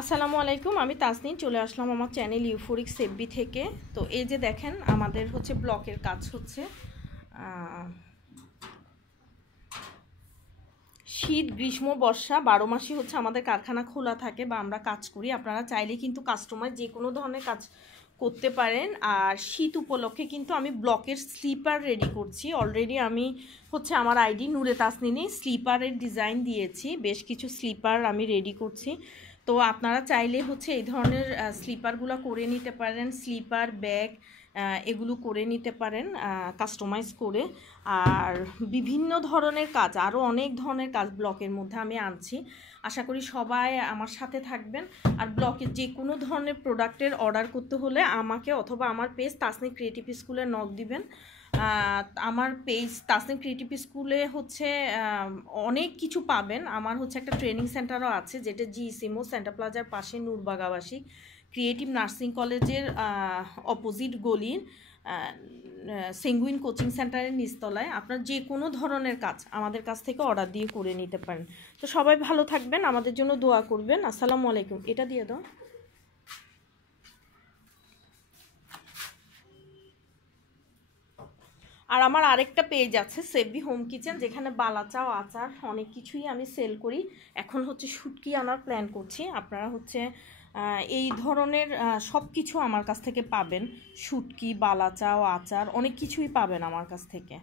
আসসালামু আলাইকুম, আমি তাসনিম চলে আসলাম আমার চ্যানেল ইউফোরিক সেফবি থেকে। তো এই যে দেখেন আমাদের হচ্ছে ব্লকের কাজ হচ্ছে। শীত গ্রীষ্ম বর্ষা 12 মাসই হচ্ছে আমাদের কারখানা খোলা থাকে বা আমরা কাজ করি। আপনারা চাইলে কিন্তু কাস্টমার যে কোনো ধরনের কাজ করতে পারেন। আর শীত উপলক্ষে কিন্তু আমি ব্লকের স্লিপার রেডি করছি। অলরেডি আমি হচ্ছে আমার আইডি নূরে তাসনিনে স্লিপারের ডিজাইন দিয়েছি, বেশ কিছু স্লিপার আমি রেডি করছি। তো আপনারা চাইলে হচ্ছে এই ধরনের স্লিপারগুলো করে নিতে পারেন, স্লিপার ব্যাগ এগুলো করে নিতে পারেন কাস্টমাইজ করে। আর বিভিন্ন ধরনের কাজ, আরও অনেক ধরনের কাজ ব্লকের মধ্যে আমি আনছি। আশা করি সবাই আমার সাথে থাকবেন। আর ব্লকের যে কোনো ধরনের প্রোডাক্টের অর্ডার করতে হলে আমাকে অথবা আমার পেজ তাসনিম ক্রিয়েটিভ স্কুলে নক দিবেন। আমার পেজ তাসনিম ক্রিয়েটিভ স্কুলে হচ্ছে অনেক কিছু পাবেন। আমার হচ্ছে একটা ট্রেনিং সেন্টারও আছে, যেটা জিসিমো সেন্টার প্লাজার পাশে নূরবাগ আবাসিক ক্রিয়েটিভ নার্সিং কলেজের অপোজিট গলির সেঙ্গুইন কোচিং সেন্টারের নিচতলায়। আপনার যে কোনো ধরনের কাজ আমাদের কাছ থেকে অর্ডার দিয়ে করে নিতে পারেন। তো সবাই ভালো থাকবেন, আমাদের জন্য দোয়া করবেন। আসসালামু আলাইকুম। এটা দিয়ে দাও। আর আমার আরেকটা পেজ আছে সেভি হোম কিচেন, যেখানে বালাচাও আচার অনেক কিছুই আমি সেল করি। এখন হচ্ছে শুটকি আনার প্ল্যান করছি। আপনারা হচ্ছে এই ধরনের সব কিছু আমার কাছ থেকে পাবেন। শুটকি, বালাচাও, আচার অনেক কিছুই পাবেন আমার কাছ থেকে।